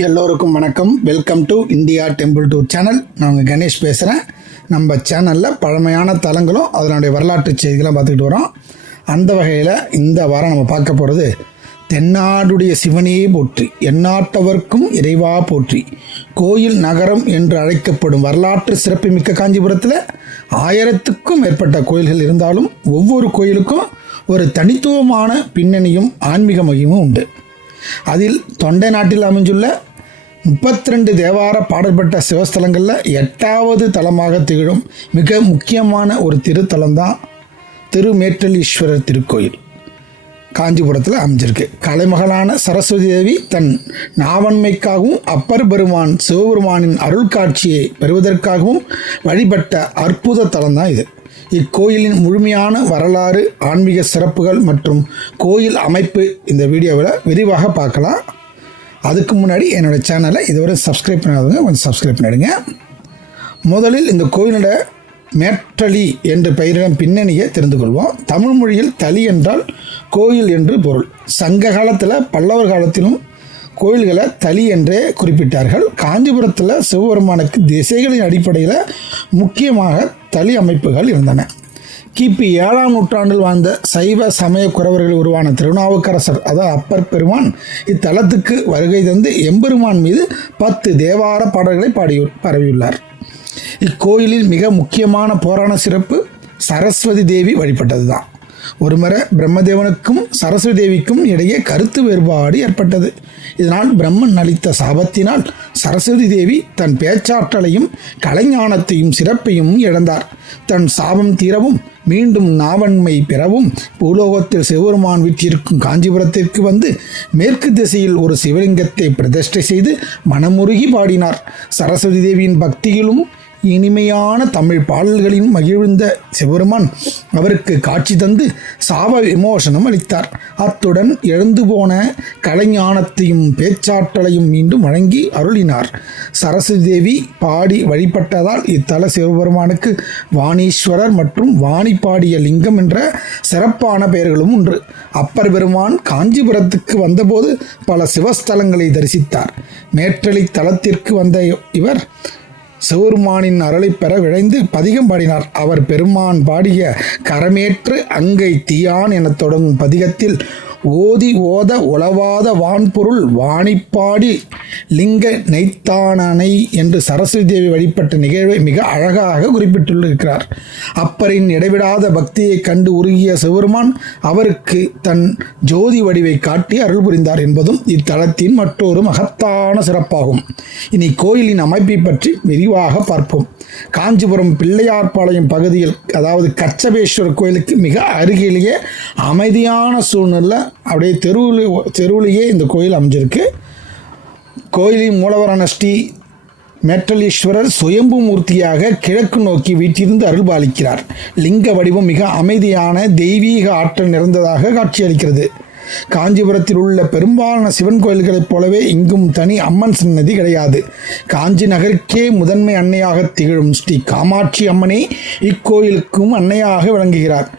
எல்லோருக்கும் வணக்கம். Welcome to India temple tour channel. நான் உங்கள் கணேஷ் பேசுகிறேன். நம்ம சேனலில் பழமையான தலங்களும் அதனுடைய வரலாற்று செய்திகளும் பார்த்துக்கிட்டு வரோம். அந்த வகையில் இந்த வாரம் நம்ம பார்க்க போகிறது தென்னாடுடைய சிவனையே போற்றி, எந்நாட்டவர்க்கும் இறைவா போற்றி, கோயில் நகரம் என்று அழைக்கப்படும் வரலாற்று சிறப்புமிக்க காஞ்சிபுரத்தில் 1000க்கும் மேற்பட்ட கோயில்கள் இருந்தாலும் ஒவ்வொரு கோயிலுக்கும் ஒரு தனித்துவமான பின்னணியும் ஆன்மீக மகிமும் உண்டு. அதில் தொண்டை நாட்டில் அமைஞ்சுள்ள 32 தேவார பாடல்பட்ட சிவஸ்தலங்களில் 8வது தலமாக திகழும் மிக முக்கியமான ஒரு திருத்தலம்தான் திருமேற்றலீஸ்வரர் திருக்கோயில். காஞ்சிபுரத்தில் அமைஞ்சிருக்கு. கலைமகளான சரஸ்வதி தேவி தன் நாவன்மைக்காகவும் அப்பர் பெருமான் சிவபெருமானின் அருள் காட்சியை பெறுவதற்காகவும் வழிபட்ட அற்புத தலம்தான் இது. இக்கோயிலின் முழுமையான வரலாறு, ஆன்மீக சிறப்புகள் மற்றும் கோயில் அமைப்பு இந்த வீடியோவில் விரிவாக பார்க்கலாம். அதுக்கு முன்னாடி என்னோடய சேனலை இதுவரை சப்ஸ்கிரைப் பண்ணாதவங்க கொஞ்சம் சப்ஸ்கிரைப் பண்ணிடுங்க. முதலில் இந்த கோயிலோட மேற்றலி என்ற பெயரிடம் பின்னணியை தெரிந்து கொள்வோம். தமிழ் மொழியில் தளி என்றால் கோயில் என்று பொருள். சங்க காலத்தில் பல்லவர் காலத்திலும் கோயில்களை தளி என்றே குறிப்பிட்டார்கள். காஞ்சிபுரத்தில் சிவபெருமானுக்கு திசைகளின் அடிப்படையில் முக்கியமாக தளி அமைப்புகள் இருந்தன. கிபி 7ஆம் நூற்றாண்டில் வாழ்ந்த சைவ சமய குறவர்கள் உருவான திருநாவுக்கரசர், அதாவது அப்பர் பெருமான், இத்தலத்துக்கு வருகை தந்து எம்பெருமான் மீது 10 தேவார பாடல்களை பரவியுள்ளார். இக்கோயிலில் மிக முக்கியமான புராண சிறப்பு சரஸ்வதி தேவி வழிபட்டது தான். ஒருமுறை பிரம்மதேவனுக்கும் சரஸ்வதி தேவிக்கும் இடையே கருத்து வேறுபாடு ஏற்பட்டது. இதனால் பிரம்மன் அளித்த சாபத்தினால் சரஸ்வதி தேவி தன் பேச்சாற்றலையும் கலைஞானத்தையும் சிறப்பையும் இழந்தார். தன் சாபம் தீரவும் மீண்டும் நாவன்மை பெறவும் பூலோகத்தில் சிவபெருமான் வீற்றிருக்கும் காஞ்சிபுரத்திற்கு வந்து மேற்கு திசையில் ஒரு சிவலிங்கத்தை பிரதிஷ்டை செய்து மனமுருகி பாடினார். சரஸ்வதி தேவியின் பக்தியிலும் இனிமையான தமிழ் பாடல்களின் மகிழ்ந்த சிவபெருமான் அவருக்கு காட்சி தந்து சாப விமோசனம் அளித்தார். அத்துடன் எழுந்து போன கலைஞானத்தையும் பேச்சாற்றலையும் மீண்டும் வழங்கி அருளினார். சரஸ்வதி தேவி பாடி வழிபட்டதால் இத்தல சிவபெருமானுக்கு வாணீஸ்வரர் மற்றும் வாணி பாடிய லிங்கம் என்ற சிறப்பான பெயர்களும் உண்டு. அப்பர் பெருமான் காஞ்சிபுரத்துக்கு வந்தபோது பல சிவஸ்தலங்களை தரிசித்தார். மேற்றலி தலத்திற்கு வந்த இவர் சிவபெருமானின் அருளை பெற விழைந்து பதிகம் பாடினார். அவர் பெருமான் பாடிய கரமேற்று அங்கை தீயான் என தொடங்கும் பதிகத்தில் ஓதி ஓத உளவாத வான்பொருள் வாணிப்பாடி லிங்க நெய்த்தானனை என்று சரஸ்வதி தேவி வழிபட்ட நிகழ்வை மிக அழகாக குறிப்பிட்டுள்ளார். அப்பரின் இடைவிடாத பக்தியை கண்டு உருகிய சிவபெருமான் அவருக்கு தன் ஜோதி வடிவை காட்டி அருள் புரிந்தார் என்பதும் இத்தலத்தின் மற்றொரு மகத்தான சிறப்பாகும். இனி கோயிலின் அமைப்பை பற்றி விரிவாக பார்ப்போம். காஞ்சிபுரம் பிள்ளையார்பாளையம் பகுதியில், அதாவது கச்சபேஸ்வரர் கோயிலுக்கு மிக அருகிலேயே அமைதியான சூழ்நிலை, அப்படியே தெருவிலேயே இந்த கோயில் அமைஞ்சிருக்கு. கோயிலின் மூலவரான ஸ்ரீ மேற்றலீஸ்வரர் சுயம்பு மூர்த்தியாக கிழக்கு நோக்கி வீட்டிலிருந்து அருள்பாலிக்கிறார். லிங்க வடிவம் மிக அமைதியான தெய்வீக ஆற்றல் நிறைந்ததாக காட்சியளிக்கிறது. காஞ்சிபுரத்தில் உள்ள பெரும்பாலான சிவன் கோயில்களைப் போலவே இங்கும் தனி அம்மன் சன்னதி கிடையாது. காஞ்சி நகருக்கே முதன்மை அன்னையாக திகழும் ஸ்ரீ காமாட்சி அம்மனே இக்கோயிலுக்கும் அன்னையாக விளங்குகிறார்.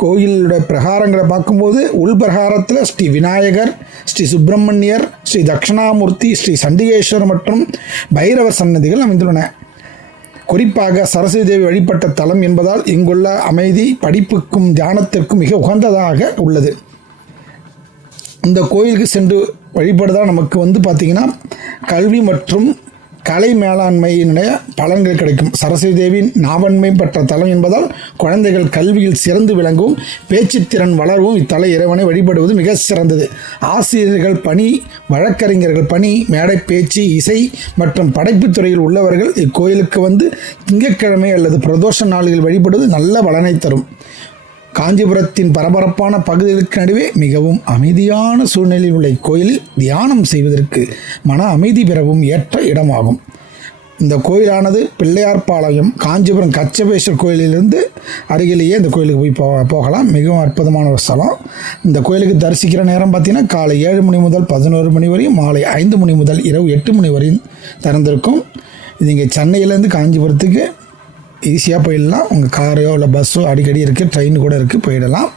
கோயிலுடைய பிரகாரங்களை பார்க்கும்போது உள்பிரகாரத்தில் ஸ்ரீ விநாயகர், ஸ்ரீ சுப்பிரமணியர், ஸ்ரீ தட்சிணாமூர்த்தி, ஸ்ரீ சண்டிகேஸ்வரர் மற்றும் பைரவர் சன்னதிகள் அமைந்துள்ளன. குறிப்பாக சரஸ்வதி தேவி வழிபட்ட தலம் என்பதால் இங்குள்ள அமைதி படிப்புக்கும் தியானத்திற்கும் மிக உகந்ததாக உள்ளது. இந்த கோயிலுக்கு சென்று வழிபடுதான் நமக்கு பார்த்திங்கன்னா கல்வி மற்றும் கலை மேலாண்மையினுடைய பலன்கள் கிடைக்கும். சரஸ்வதி தேவியின் நாவன்மை பெற்ற தலம் என்பதால் குழந்தைகள் கல்வியில் சிறந்து விளங்கவும் பேச்சுத்திறன் வளரவும் இத்தல இறைவனை வழிபடுவது மிக சிறந்தது. ஆசிரியர்கள் பணி, வழக்கறிஞர்கள் பணி, மேடை பேச்சு, இசை மற்றும் படைப்புத் துறையில் உள்ளவர்கள் இக்கோயிலுக்கு வந்து திங்கட்கிழமை அல்லது பிரதோஷ நாளில் வழிபடுவது நல்ல பலனை தரும். காஞ்சிபுரத்தின் பரபரப்பான பகுதிகளுக்கு நடுவே மிகவும் அமைதியான சூழ்நிலையில் உள்ள இக்கோயிலில் தியானம் செய்வதற்கு மன அமைதி பெறவும் ஏற்ற இடமாகும். இந்த கோயிலானது பிள்ளையார்பாளையம் காஞ்சிபுரம் கச்சபேஸ்வரர் கோயிலிலிருந்து அருகிலேயே இந்த கோயிலுக்கு போய் போகலாம். மிகவும் அற்புதமான ஒரு ஸ்தலம். இந்த கோயிலுக்கு தரிசிக்கிற நேரம் பார்த்திங்கன்னா காலை 7 மணி முதல் 11 மணி வரையும், மாலை 5 மணி முதல் இரவு 8 மணி வரையும் திறந்திருக்கும். இது இங்கே சென்னையிலேருந்து காஞ்சிபுரத்துக்கு ஈஸியாக போயிடலாம். உங்கள் காரோ இல்லை பஸ்ஸோ அடிக்கடி இருக்குது, ட்ரெயின் கூட இருக்குது, போயிடலாம்.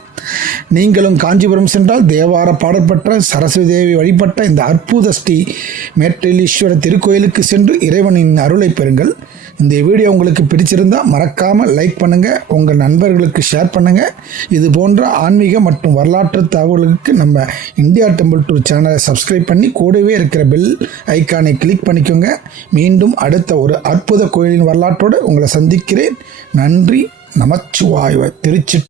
நீங்களும் காஞ்சிபுரம் சென்றால் தேவார பாடற்பட்ட சரஸ்வதி தேவி வழிபட்ட இந்த அற்புத ஸ்ரீ மேட்டலீஸ்வர திருக்கோயிலுக்கு சென்று இறைவனின் அருளை பெறுங்கள். இந்த வீடியோ உங்களுக்கு பிடிச்சிருந்தால் மறக்காமல் லைக் பண்ணுங்கள், உங்கள் நண்பர்களுக்கு ஷேர் பண்ணுங்கள். இது போன்ற ஆன்மீக மற்றும் வரலாற்று தகவல்களுக்கு நம்ம இந்தியா டெம்பிள் டூர் சேனலை சப்ஸ்கிரைப் பண்ணி கூடவே இருக்கிற பெல் ஐக்கானை கிளிக் பண்ணிக்கோங்க. மீண்டும் அடுத்த ஒரு அற்புத கோயிலின் வரலாற்றோடு உங்களை சந்திக்கிறேன். நன்றி. நமச்சிவாய. திருச்சி.